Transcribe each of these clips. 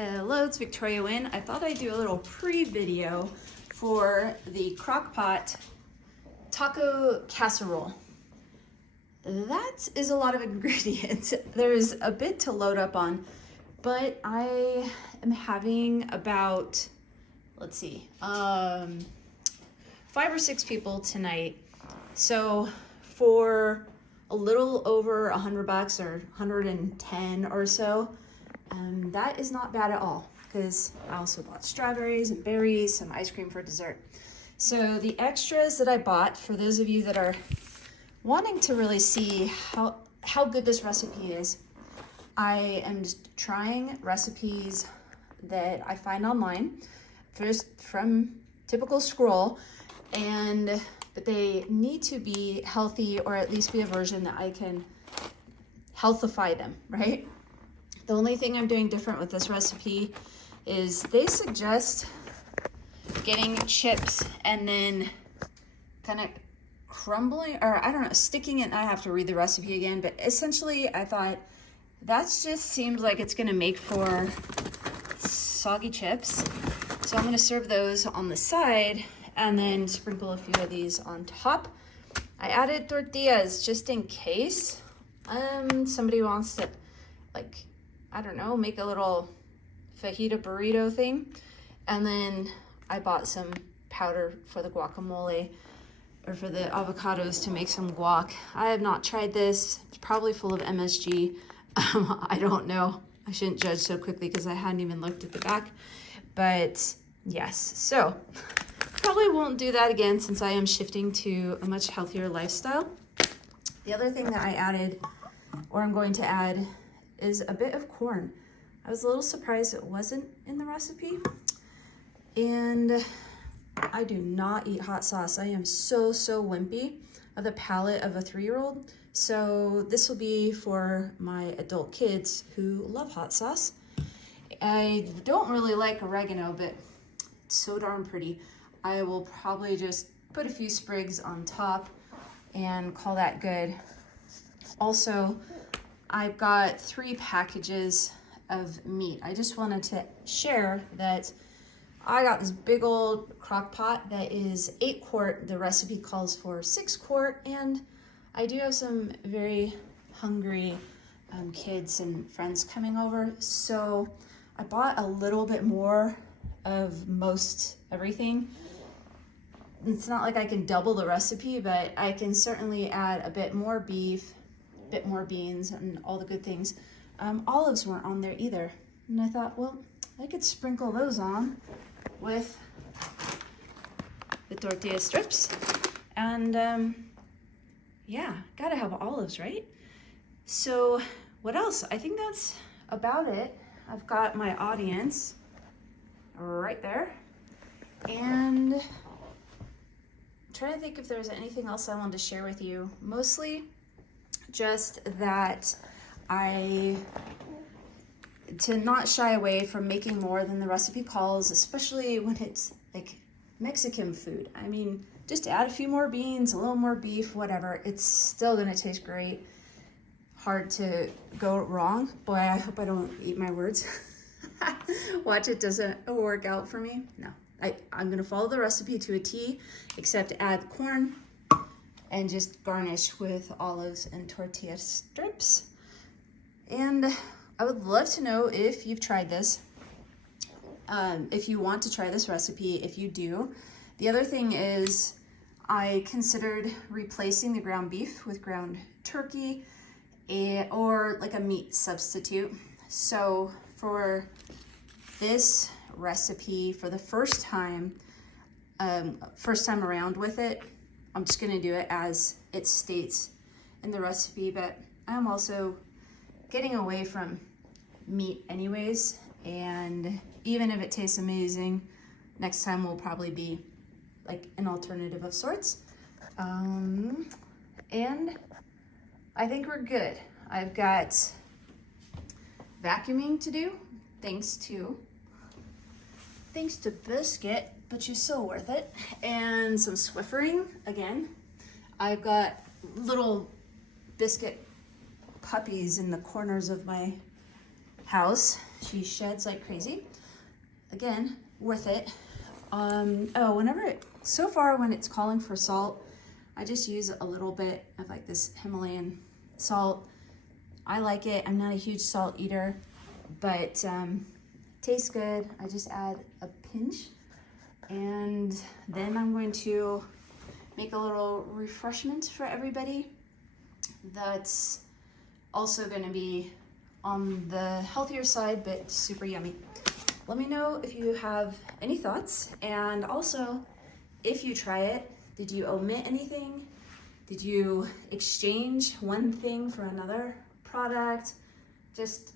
Hello, it's Victoria Wynn. I thought I'd do a little pre-video for the crock pot taco casserole. That is a lot of ingredients. There's a bit to load up on, but I am having about, let's see, 5 or 6 people tonight. So for a little over $100 or 110 or so, that is not bad at all, because I also bought strawberries and berries, some ice cream for dessert. So the extras that I bought, for those of you that are wanting to really see how good this recipe is, I am just trying recipes that I find online, first from typical scroll, but they need to be healthy, or at least be a version that I can healthify them, right? The only thing I'm doing different with this recipe is they suggest getting chips and then kind of crumbling, or I don't know, sticking it. I have to read the recipe again, but essentially I thought that just seems like it's gonna make for soggy chips. So I'm gonna serve those on the side and then sprinkle a few of these on top. I added tortillas just in case somebody wants to, like, I don't know, make a little fajita burrito thing. And then I bought some powder for the guacamole, or for the avocados to make some guac. I have not tried this. It's probably full of MSG. I don't know. I shouldn't judge so quickly because I hadn't even looked at the back. But yes, so probably won't do that again since I am shifting to a much healthier lifestyle. The other thing that I added, or I'm going to add, is a bit of corn. I was a little surprised it wasn't in the recipe. And I do not eat hot sauce. I am so wimpy of the palate of a 3-year-old. So this will be for my adult kids who love hot sauce. I don't really like oregano, but it's so darn pretty. I will probably just put a few sprigs on top and call that good. Also, I've got 3 packages of meat. I just wanted to share that I got this big old crock pot that is 8 quart. The recipe calls for 6 quart, and I do have some very hungry kids and friends coming over. So I bought a little bit more of most everything. It's not like I can double the recipe, but I can certainly add a bit more beef, a bit more beans, and all the good things. Olives weren't on there either. And I thought, well, I could sprinkle those on with the tortilla strips. And yeah, gotta have olives, right? So what else? I think that's about it. I've got my audience right there. And I'm trying to think if there's anything else I wanted to share with you. Mostly just that to not shy away from making more than the recipe calls, especially when it's like Mexican food. I mean, just add a few more beans, a little more beef, whatever. It's still gonna taste great. Hard to go wrong. Boy, I hope I don't eat my words. Watch, it doesn't work out for me. No, I'm gonna follow the recipe to a T, except add corn and just garnish with olives and tortilla strips. And I would love to know if you've tried this, if you want to try this recipe. If you do, the other thing is I considered replacing the ground beef with ground turkey, or like a meat substitute. So for this recipe, for the first time around with it, I'm just gonna do it as it states in the recipe, but I'm also getting away from meat anyways, and even if it tastes amazing, next time will probably be like an alternative of sorts. And I think we're good. I've got vacuuming to do, thanks to Biscuit, but she's so worth it, and some Swiffering again. I've got little Biscuit puppies in the corners of my house. She sheds like crazy. Again, worth it. So far when it's calling for salt, I just use a little bit of like this Himalayan salt. I like it. I'm not a huge salt eater, but tastes good. I just add a pinch, and then I'm going to make a little refreshment for everybody that's also going to be on the healthier side, but super yummy. Let me know if you have any thoughts, and also if you try it, did you omit anything? Did you exchange one thing for another product? Just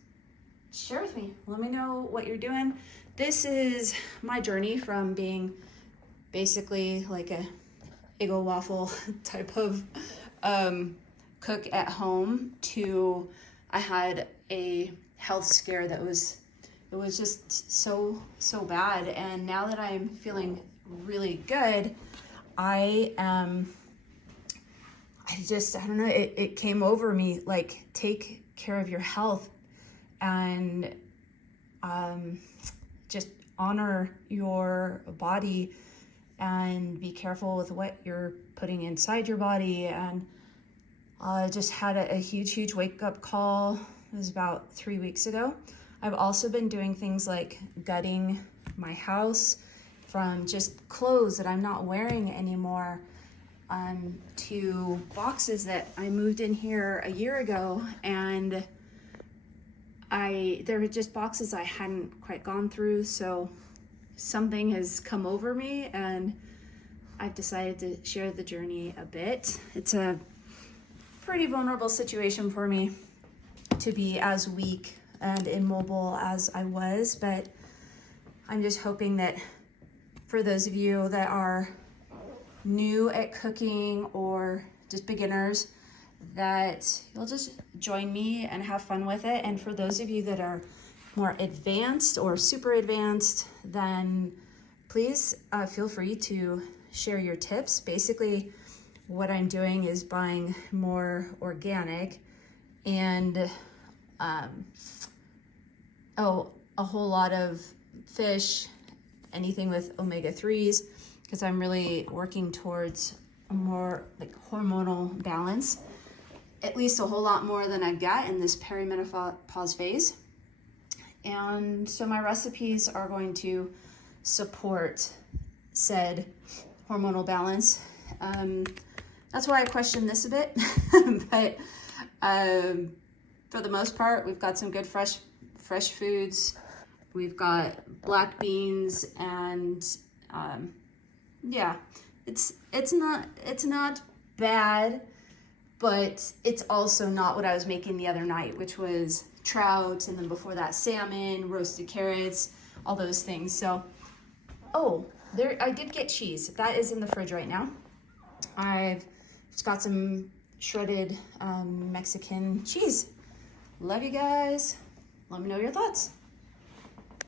share with me. Let me know what you're doing. This is my journey from being basically like a Eggo waffle type of cook at home to I had a health scare that was just so bad, and now that I'm feeling really good, I don't know, it came over me like, take care of your health and just honor your body and be careful with what you're putting inside your body. And I just had a huge wake-up call. It was about 3 weeks ago. I've also been doing things like gutting my house from just clothes that I'm not wearing anymore, to boxes that I moved in here a year ago, and there were just boxes I hadn't quite gone through, so something has come over me and I've decided to share the journey a bit. It's a pretty vulnerable situation for me to be as weak and immobile as I was, but I'm just hoping that for those of you that are new at cooking or just beginners, that you'll just join me and have fun with it. And for those of you that are more advanced or super advanced, then please feel free to share your tips. Basically, what I'm doing is buying more organic and a whole lot of fish, anything with omega-3s, because I'm really working towards a more like hormonal balance, at least a whole lot more than I've got in this perimenopause phase. And so my recipes are going to support said hormonal balance. That's why I question this a bit, but for the most part, we've got some good fresh foods. We've got black beans, and yeah, it's not bad, but it's also not what I was making the other night, which was trout, and then before that salmon, roasted carrots, all those things. So, I did get cheese. That is in the fridge right now. I've just got some shredded Mexican cheese. Love you guys. Let me know your thoughts.